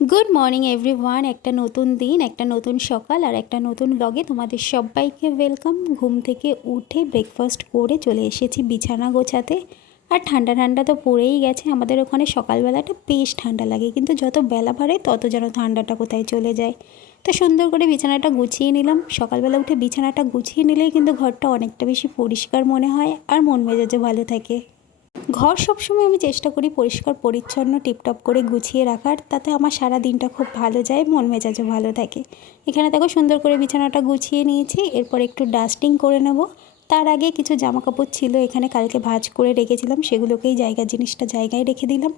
Good morning everyone. একটা নতুন দিন, একটা নতুন সকাল আর একটা নতুন ব্লগে তোমাদের সবাইকে ওয়েলকাম। ঘুম থেকে উঠে ব্রেকফাস্ট করে চলে এসেছি বিছানা গোছাতে। আর ঠান্ডা ঠান্ডা তো পড়েই গেছে। আমাদের ওখানে সকালবেলাটা বেশ ঠান্ডা লাগে, কিন্তু যত বেলা বাড়ে তত যেন ঠান্ডাটা কোথায় চলে যায়। তো সুন্দর করে বিছানাটা গুছিয়ে নিলাম। সকালবেলা উঠে বিছানাটা গুছিয়ে নিলেই কিন্তু ঘরটা অনেকটা বেশি পরিষ্কার মনে হয় আর মন মেজাজও ভালো থাকে। ঘর সবসময় আমি চেষ্টা করি পরিষ্কার পরিচ্ছন্ন টিপটপ করে গুছিয়ে রাখার, তাতে আমার সারা দিনটা খুব ভালো যায়, মন মেজাজও ভালো থাকে। এখানে দেখো সুন্দর করে বিছানাটা গুছিয়ে নিয়েছি। এরপর একটু ডাস্টিং করে নেব। তার আগে কিছু জামা কাপড় ছিল এখানে, কালকে ভাঁজ করে রেখেছিলাম, সেগুলোকেই জিনিসটা জায়গায় রেখে দিলাম।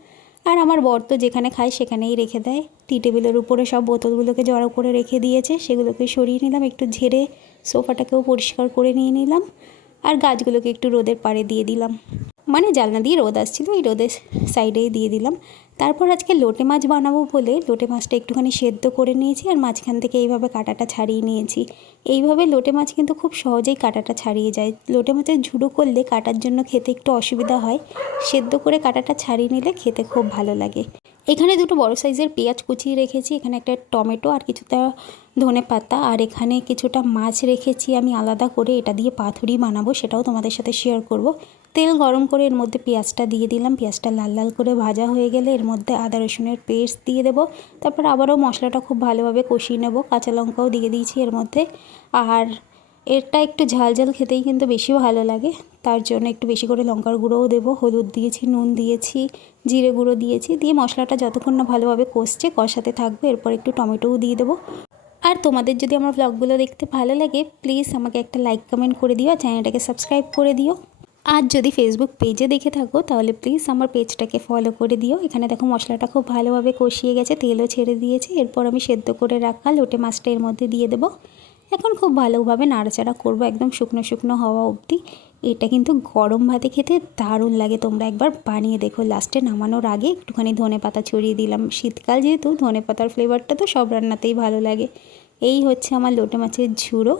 আর আমার বর তো যেখানে খায় সেখানেই রেখে দেয়। টি টেবিলের উপরে সব বোতলগুলোকে জড়ো করে রেখে দিয়েছে, সেগুলোকে সরিয়ে নিলাম। একটু ঝেড়ে সোফাটাকেও পরিষ্কার করে নিয়ে নিলাম। আর গাছগুলোকে একটু রোদের পাড়ে দিয়ে দিলাম, মানে জানলা দিয়ে রোদ আসছিলো, এই রোদের সাইডেই দিয়ে দিলাম। তারপর আজকে লোটে মাছ বানাবো বলে লোটে মাছটা একটুখানি সেদ্ধ করে নিয়েছি আর মাঝখান থেকে এইভাবে কাঁটাটা ছাড়িয়ে নিয়েছি। এইভাবে লোটে মাছ কিন্তু খুব সহজেই কাঁটাটা ছাড়িয়ে যায়। লোটে মাছের ঝুড়ো করলে কাটার জন্য খেতে একটু অসুবিধা হয়, সেদ্ধ করে কাঁটাটা ছাড়িয়ে নিলে খেতে খুব ভালো লাগে। এখানে দুটো বড় সাইজের পেঁয়াজ কুচিয়ে রেখেছি, এখানে একটা টমেটো আর কিছুটা ধনে পাতা, আর এখানে কিছুটা মাছ রেখেছি আমি আলাদা করে, এটা দিয়ে পাতুরি বানাবো, সেটাও তোমাদের সাথে শেয়ার করব। তেল গরম করে এর মধ্যে পেঁয়াজটা দিয়ে দিলাম। পেঁয়াজটা লাল লাল করে ভাজা হয়ে গেলে এর মধ্যে আদা রসুনের পেস্ট দিয়ে দেবো। তারপর আবারও মশলাটা খুব ভালোভাবে কষিয়ে নেব। কাঁচা লঙ্কাও দিয়ে দিয়েছি এর মধ্যে। আর এটা একটু ঝাল ঝাল খেতেই কিন্তু বেশি ভালো লাগে, তার জন্য একটু বেশি করে লঙ্কার গুঁড়োও দেবো। হলুদ দিয়েছি, নুন দিয়েছি, জিরে গুঁড়ো দিয়েছি। দিয়ে মশলাটা যতক্ষণ না ভালোভাবে কষাতে থাকবে। এরপর একটু টমেটোও দিয়ে দেবো। আর তোমাদের যদি আমার ব্লগগুলো দেখতে ভালো লাগে প্লিজ আমাকে একটা লাইক কমেন্ট করে দিও আর চ্যানেলটাকে সাবস্ক্রাইব করে দিও। আর যদি ফেসবুক পেজে দেখে থাকো তাহলে প্লিজ আমার পেজটাকে ফলো করে দিও। এখানে দেখো মশলাটা খুব ভালোভাবে কষিয়ে গেছে, তেলও ছেড়ে দিয়েছে। এরপর আমি সেদ্ধ করে রাখা লোটে মাছটা এর মধ্যে দিয়ে দেবো। এখন খুব ভালোভাবে নাড়াচাড়া করবো একদম শুকনো শুকনো হওয়া অবধি। এটা কিন্তু গরম ভাতে খেতে দারুণ লাগে, তোমরা একবার বানিয়ে দেখো। লাস্টে নামানোর আগে একটুখানি ধনেপাতা ছড়িয়ে দিলাম। শীতকাল যেহেতু ধনেপাতার ফ্লেভারটা তো সব রান্নাতেই ভালো লাগে। এই হচ্ছে আমার লোটে মাছের ঝুড়ো।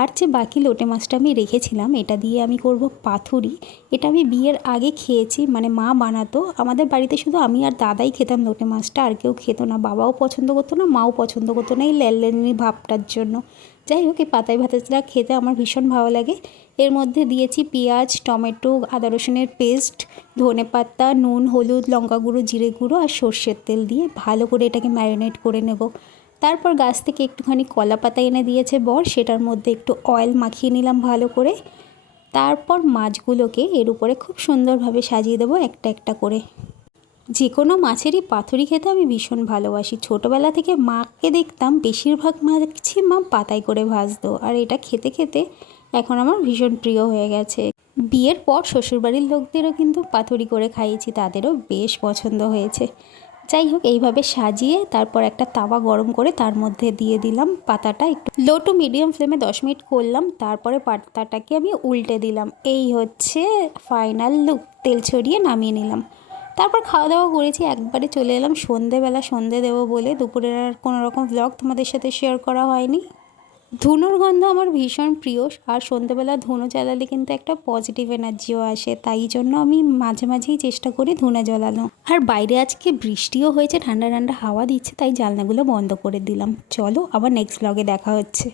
আর যে বাকি লোটে মাছটা আমি রেখেছিলাম এটা দিয়ে আমি করব পাতুরি। এটা আমি বিয়ের আগে খেয়েছি, মানে মা বানাতো। আমাদের বাড়িতে শুধু আমি আর দাদাই খেতাম লোটে মাছটা, আর কেউ খেতো না। বাবাও পছন্দ করতো না, মাও পছন্দ করতো না এই ল্যাললেনি ভাবটার জন্য। যাই হোক, এই পাতায় ভাতাটা খেতে আমার ভীষণ ভালো লাগে। এর মধ্যে দিয়েছি পেঁয়াজ, টমেটো, আদা রসুনের পেস্ট, ধনেপাতা, নুন, হলুদ, লঙ্কা গুঁড়ো, জিরে গুঁড়ো আর সর্ষের তেল দিয়ে ভালো করে এটাকে ম্যারিনেট করে নেব। তারপর গাছ থেকে একটুখানি কলা পাতা এনে দিয়েছে বর, সেটার মধ্যে একটু অয়েল মাখিয়ে নিলাম ভালো করে। তারপর মাছগুলোকে এর উপরে খুব সুন্দরভাবে সাজিয়ে দেবো একটা একটা করে। যে কোনো মাছেরই পাতুরি খেতে আমি ভীষণ ভালোবাসি। ছোটোবেলা থেকে মাকে দেখতাম বেশিরভাগ মাছই মা পাতায় করে ভাজতো, আর এটা খেতে খেতে এখন আমার ভীষণ প্রিয় হয়ে গেছে। বিয়ের পর শ্বশুরবাড়ির লোকদেরও কিন্তু পাতুরি করে খাইয়েছি, তাদেরও বেশ পছন্দ হয়েছে। যাই হোক, এইভাবে সাজিয়ে তারপর একটা তাওয়া গরম করে তার মধ্যে দিয়ে দিলাম পাতাটা। একটু লো টু মিডিয়াম ফ্লেমে 10 মিনিট করলাম, তারপরে পাতাটাকে আমি উল্টে দিলাম। এই হচ্ছে ফাইনাল লুক। তেল ছড়িয়ে নামিয়ে নিলাম। তারপর খাওয়া দাওয়া করেছি, একবারে চলে এলাম সন্ধেবেলা সন্ধে দেবো বলে। দুপুরের আর কোনো রকম ব্লগ তোমাদের সাথে শেয়ার করা হয়নি। ধুনোর গন্ধ আমার ভীষণ প্রিয়, আর সন্ধেবেলা ধুনো জ্বালালে কিন্তু একটা পজিটিভ এনার্জিও আসে, তাই জন্য আমি মাঝে মাঝেই চেষ্টা করি ধুনো জ্বালানো। আর বাইরে আজকে বৃষ্টিও হয়েছে, ঠান্ডা ঠান্ডা হাওয়া দিচ্ছে, তাই জানলাগুলো বন্ধ করে দিলাম। চলো আবার নেক্সট ব্লগে দেখা হচ্ছে।